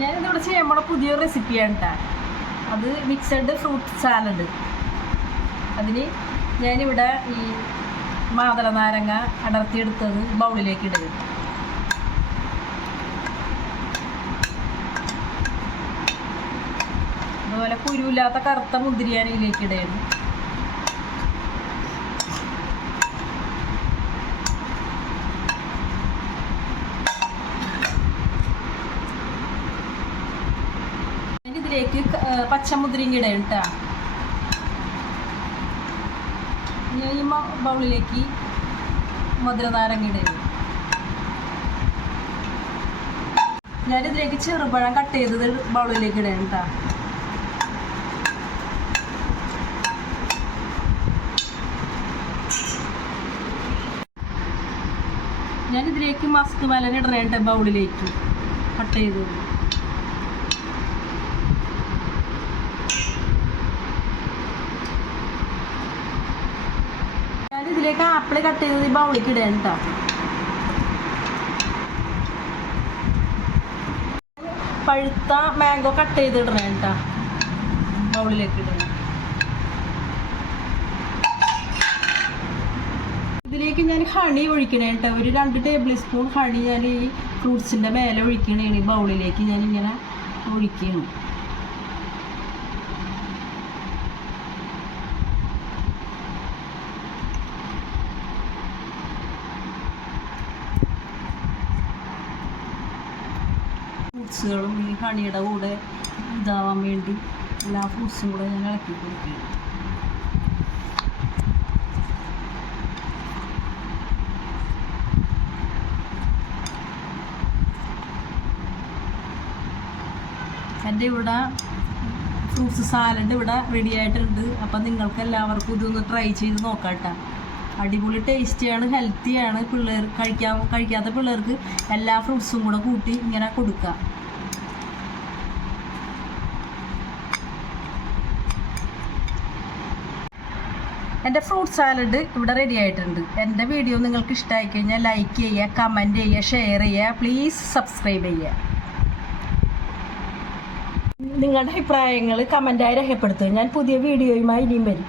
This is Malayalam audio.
ഞാനിതിവിടെ ചെയ്യുമ്പോൾ പുതിയൊരു റെസിപ്പിയാണ് കേട്ടോ. അത് മിക്സഡ് ഫ്രൂട്ട് സാലഡ്. അതിന് ഞാനിവിടെ ഈ മാതള നാരങ്ങ അടർത്തിയെടുത്തത് ബൗളിലേക്ക് ഇടുക. അതുപോലെ കുരുവില്ലാത്ത കറുത്ത മുന്തിരിയാണ് ഇതിലേക്ക് ഇടുകയാണ്. ഇതിലേക്ക് പച്ചമുന്തിരിങ്ങ ഇടയാണ് കേട്ടോ. ഞാൻ ഈ ബൗളിലേക്ക് മധുരനാരങ്ങ ഇടയാണ്. ഞാനിതിലേക്ക് ചെറുപഴം കട്ട് ചെയ്തത് ബൗളിലേക്ക് ഇടയാണ് കേട്ടോ. ഞാനിതിലേക്ക് മസ്ക് മെലൻ ഇടണം കേട്ടോ. ബൗളിലേക്ക് കട്ട് ചെയ്തത്. ഇതിലേക്ക് ആപ്പിൾ കട്ട് ചെയ്തത് ഈ ബൗളിലേക്ക് ഇടാൻ കേട്ടോ. പഴുത്ത മാംഗോ കട്ട് ചെയ്തിടണം കേട്ടോ. ബൗളിലേക്ക് ഇടണം. ഇതിലേക്ക് ഞാൻ ഹണി ഒഴിക്കണേ കേട്ടോ. ഒരു 2 ടേബിൾ സ്പൂൺ ഹണി ഞാൻ ഈ ഫ്രൂട്ട്സിൻ്റെ മേലെ ഒഴിക്കണേ. ഈ ബൗളിലേക്ക് ഞാനിങ്ങനെ ഒഴിക്കണം. ഫ്രൂട്ട്സുകളും ഈ ഹണിയുടെ കൂടെ ഇതാവാൻ വേണ്ടി എല്ലാ ഫ്രൂട്ട്സും കൂടെ ഞാൻ ഇളക്കി കൊടുക്കുകയാണ്. എൻ്റെ ഇവിടെ ഫ്രൂട്ട്സ് സാലഡ് ഇവിടെ റെഡി ആയിട്ടുണ്ട്. അപ്പം നിങ്ങൾക്ക് എല്ലാവർക്കും ഇതൊന്ന് ട്രൈ ചെയ്ത് നോക്കാം കേട്ടോ. അടിപൊളി ടേസ്റ്റിയാണ്, ഹെൽത്തിയാണ്. കഴിക്കാത്ത പിള്ളേർക്ക് എല്ലാ ഫ്രൂട്ട്സും കൂടെ കൂട്ടി ഇങ്ങനെ കൊടുക്കുക. എൻ്റെ ഫ്രൂട്ട് സാലഡ് ഇവിടെ റെഡി ആയിട്ടുണ്ട്. എൻ്റെ വീഡിയോ നിങ്ങൾക്ക് ഇഷ്ടമായി കഴിഞ്ഞാൽ ലൈക്ക് ചെയ്യുക, കമൻറ്റ് ചെയ്യുക, ഷെയർ ചെയ്യുക, പ്ലീസ് സബ്സ്ക്രൈബ് ചെയ്യുക. നിങ്ങളുടെ അഭിപ്രായങ്ങൾ കമൻറ്റായി രേഖപ്പെടുത്തുക. ഞാൻ പുതിയ വീഡിയോയുമായി ഇനിയും വരും.